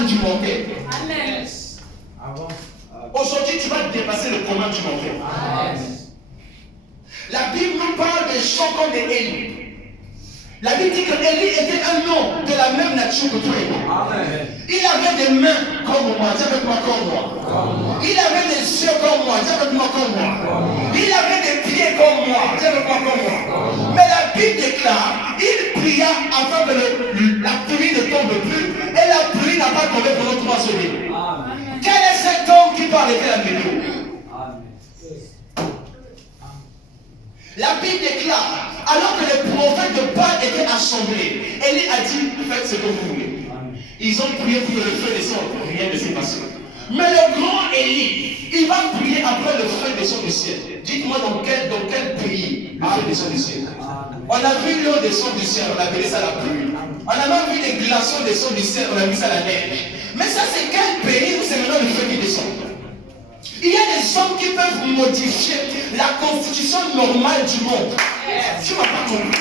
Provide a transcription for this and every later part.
commande du mortel. Amen. Aujourd'hui, tu vas dépasser le commande du mortel. La Bible nous parle des gens comme des Élie. La Bible dit que Élie était un homme de la même nature que toi et moi. Il avait des mains comme moi, dis avec moi comme moi. Il avait des yeux comme moi, dis avec moi comme moi. Il avait des pieds comme moi, dis avec moi comme moi. Mais la Bible déclare, il pria afin que la pluie ne tombe plus et la pluie n'a pas tombé pendant 3 semaines. Quel est cet homme qui peut arrêter la météo? La Bible déclare, alors que les prophètes de Baal étaient assemblés, Élie a dit, faites ce que vous voulez. Ils ont prié pour que le feu descende, rien ne s'est passé. Mais le grand Élie, il va prier après le feu descend du ciel. Dites-moi dans quel pays le feu descend du ciel. On a vu l'eau descendre du ciel, on a appelé ça la pluie. On a même vu les glaçons descendre du ciel, on a vu ça la neige. Mais ça c'est quel pays où c'est maintenant le feu qui descend? Il y a des hommes qui peuvent modifier la constitution normale du monde. Tu m'as pas compris.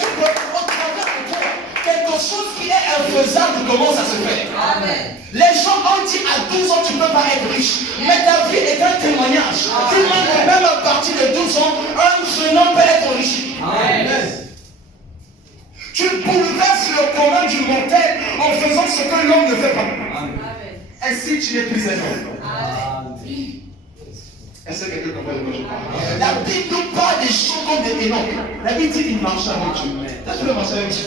Tu peux, au travers de toi, quelque chose qui est infaisable commence à se faire. Les gens ont dit à 12 ans tu ne peux pas être riche. Mais ta vie est un témoignage. Tu montres que même à partir de 12 ans, un jeune homme peut être riche. Tu bouleverses le commun du mortel en faisant ce que l'homme ne fait pas. Ainsi tu n'es plus un homme. Est-ce que quelqu'un comprend de quoi je parle? La Bible nous parle des gens comme des Enoch. La Bible dit qu'il marchait avec Dieu. Là, tu peux marcher avec Dieu.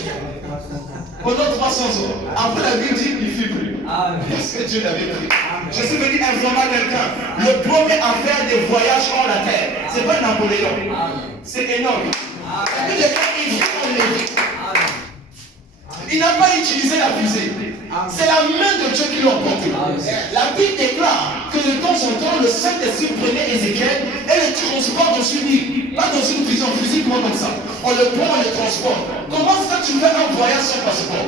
Pendant 300 ans. Après, la Bible dit qu'il ne fit plus. Parce que Dieu l'avait pris. Je suis venu informer quelqu'un. Le premier à faire des voyages hors la terre, c'est pas Napoléon. C'est Enoch. La Bible déclare qu'il vit en Lévi. Il n'a pas utilisé la fusée. C'est la main de Dieu qui l'a porté. La Bible déclare que de temps en temps, le Saint-Esprit prenait Ézéchiel et le transporte dans une île. Pas dans une prison, physiquement comme ça. On le prend, on le transporte. Comment est-ce que tu fais un voyage sans passeport?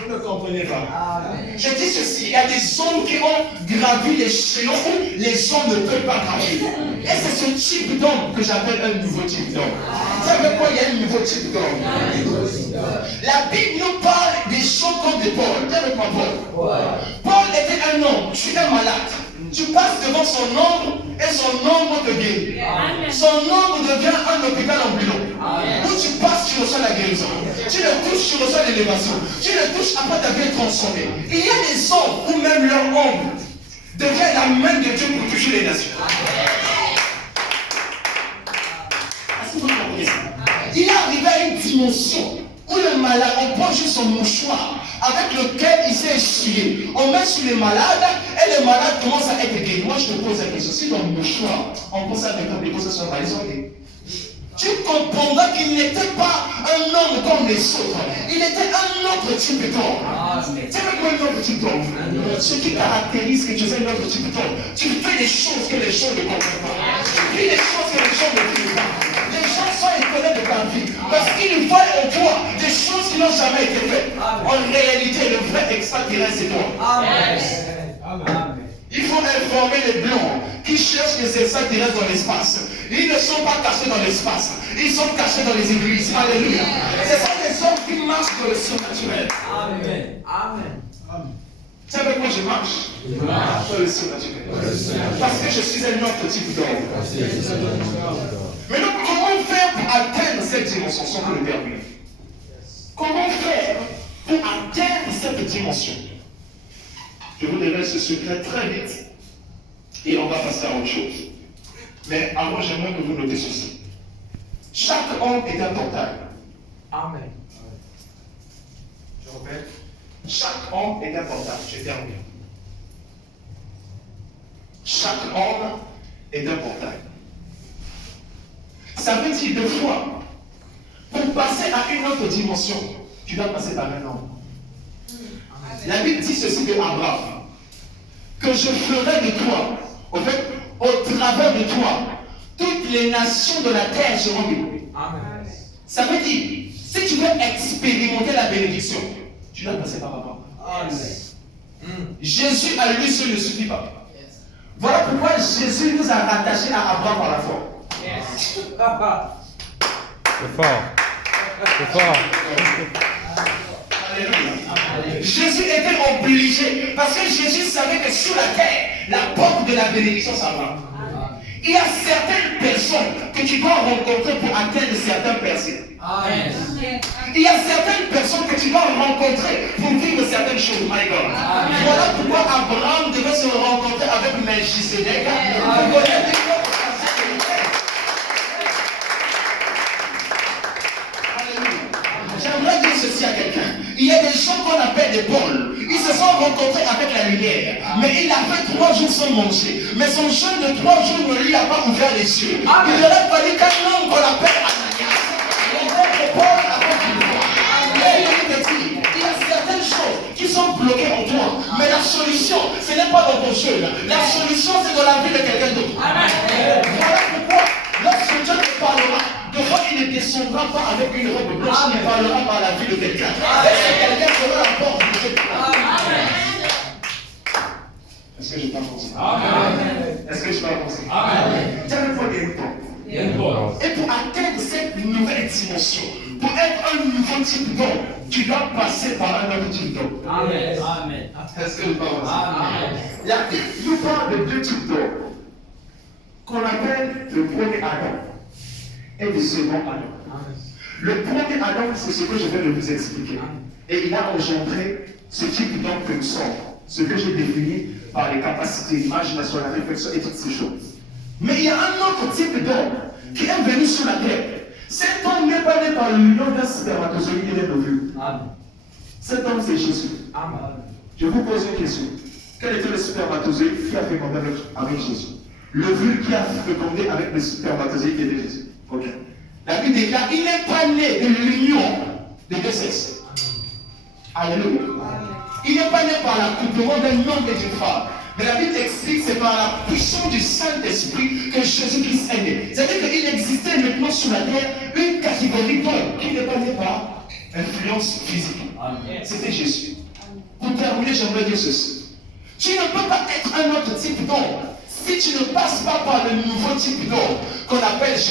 Vous ne comprenez pas. Je dis ceci, il y a des hommes qui ont gravi l'échelon où les hommes ne peuvent pas gravir. Et c'est ce type d'homme que j'appelle un nouveau type d'homme. Vous savez quoi, il y a un nouveau type d'homme. La Bible nous parle des gens comme de Paul. Tiens avec moi Paul. Paul était un homme, tu es malade. Tu passes devant son ombre et son ombre te guérit. Son ombre devient un hôpital ambulant. Où tu passes, tu reçois la guérison. Tu le touches, tu reçois l'élévation. Tu le touches, après ta vie est transformée. Il y a des hommes où même leur ombre devient la main de Dieu pour toucher les nations. Est-ce que vous comprenez ça? Il est arrivé à une dimension où le malade, on prend juste son mouchoir avec lequel il s'est essuyé. On met sur les malades et les malades commencent à être guéris. Moi, je te pose la question. Si dans le mouchoir, on pense avec un décos, ça soit pas les autres. Tu comprendras qu'il n'était pas un homme comme les autres. Il était un autre type d'homme. Tu sais quoi un autre type d'homme? Ce qui caractérise que tu es un autre type d'homme. Tu fais des choses que les gens ne comprennent pas. Tu fais des choses que les gens ne font pas. Les gens sont étonnés de ta vie parce qu'ils voient en toi des choses qui n'ont jamais été faites. En réalité, le vrai extraterrestre, c'est toi. Il faut informer les blancs qui cherchent les extraterrestres dans l'espace. Ils ne sont pas cachés dans l'espace. Ils sont cachés dans les églises. Alléluia. Ce sont des hommes qui marchent dans le surnaturel. Amen. Tu sais avec moi je marche? Dans le surnaturel. Parce que je suis un autre type d'homme. Maintenant, comment faire pour atteindre cette dimension sans que le termine? Comment faire pour atteindre cette dimension? Je vous révèle ce secret très vite et on va passer à autre chose. Mais avant, j'aimerais que vous notez ceci. Chaque homme est un portail. Amen. Je répète. Chaque homme est un portail. Je termine. Chaque homme est un portail. Ça veut dire deux fois, pour passer à une autre dimension, tu dois passer par un homme. La Bible dit ceci de Abraham, que je ferai de toi, au fait, au travers de toi, toutes les nations de la terre seront bénies. Ça veut dire, si tu veux expérimenter la bénédiction, tu dois passer par Abraham. Jésus à lui seul ne suffit pas. Voilà pourquoi Jésus nous a rattachés à Abraham par la foi. C'est fort. C'est fort. Jésus était obligé, parce que Jésus savait que sur la terre, la porte de la bénédiction s'ouvre. Il y a certaines personnes que tu dois rencontrer pour atteindre certaines personnes. Il y a certaines personnes que tu dois rencontrer pour vivre certaines choses. My God. Voilà pourquoi Abraham devait se rencontrer avec Melchisedec pour connaître J'aimerais dire ceci à quelqu'un. Il y a des gens qu'on appelle des pôles. Ils se sont rencontrés avec la lumière. Mais il a fait 3 jours sans manger. Mais son jeûne de 3 jours ne lui a pas ouvert les yeux. Il aurait fallu qu'un homme qu'on appelle Ananias rencontre Paul avant qu'il voie. Il y a certaines choses qui sont bloquées en toi. Mais la solution, ce n'est pas dans ton jeûne. La solution, c'est dans la vie de quelqu'un d'autre. Voilà pourquoi, lorsque Dieu te parlera, de fois, il ne descendra pas avec une robe blanche, il parlera par la vie de quelqu'un. Et quelqu'un fera la porte de cette Est-ce que je parle français? Est-ce que je parle français? Tiens, il y a une porte. Et pour atteindre cette nouvelle dimension, pour être un nouveau type d'homme, tu dois passer par un autre type d'homme. Est-ce que je parle français? Nous parlons de 2 types d'hommes qu'on appelle le premier Adam et le second Adam. Le premier Adam, c'est ce que je viens de vous expliquer. Et il a engendré ce type d'homme que nous sommes. Ce que j'ai défini par les capacités, l'imagination, la réflexion et toutes ces choses. Mais il y a un autre type d'homme qui est venu sur la terre. Cet homme n'est pas né par l'union d'un spermatozoïde et d'un ovule. Cet homme, c'est Jésus. Je vous pose une question. Quel était le spermatozoïde qui a fécondé avec Jésus? L'ovule qui a fécondé avec le spermatozoïde qui était Jésus. Ok. La Bible déclare qu'il n'est pas né de l'union des 2 sexes. Alléluia. Il n'est pas né par l'accouplement d'un homme et d'une femme. Mais la Bible explique que c'est par la puissance du Saint-Esprit que Jésus-Christ est né. C'est-à-dire qu'il existait maintenant sur la terre une catégorie d'hommes qui n'est pas né par influence physique. C'était Jésus. Pour terminer, j'aimerais dire ceci. Tu ne peux pas être un autre type d'homme si tu ne passes pas par le nouveau type d'homme qu'on appelle Jésus.